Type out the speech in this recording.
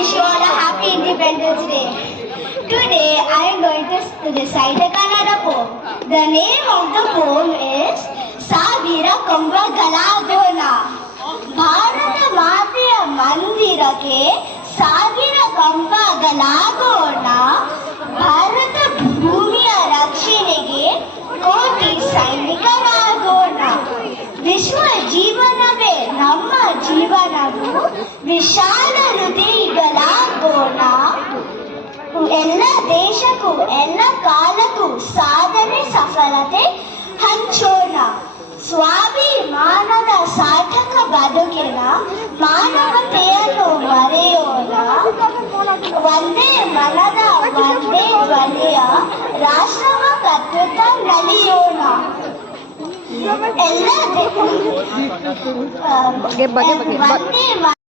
wish you all a happy Independence Day. Today I am going to recite a Kannada poem. The name of the poem is Savira Kambagalagona. Bharat ಮಾತೆಯ ಮಂದಿರಕ್ಕೆ ಸಾವಿರ ಕಂಬಗಳಾಗೋಣ. ಭಾರತ ಭೂಮಿಯ ರಕ್ಷಣೆಗೆ ಕೋಟಿ ಸೈನಿಕರಾಗೋಣ. ವಿಶ್ವ ಜೀವನವೇ ನಮ್ಮ ಜೀವನವು, ವಿಶಾಲ ಹೃದಯಗಳಾಗೋಣ. ಎಲ್ಲ ದೇಶಕ್ಕೂ ಎಲ್ಲ ಕಾಲಕ್ಕೂ ಸಾಧನೆ ಸಫಲತೆ ಹಂಚೋಣ. ಸ್ವಾಭಿಮಾನದ ಸಾರ್ಥಕ ಬದುಕಿನ ಮಾನವತೆಯನ್ನು ಮರೆಯೋಣ. ಒಂದೇ ಮನದ ಒಂದೇ ಧ್ವನಿಯ ರಾಷ್ಟ್ರವ ಕಟ್ಟುತ್ತಾ ನಲಿಯೋಣ. ಎಲ್ಲ ಒಂದೇ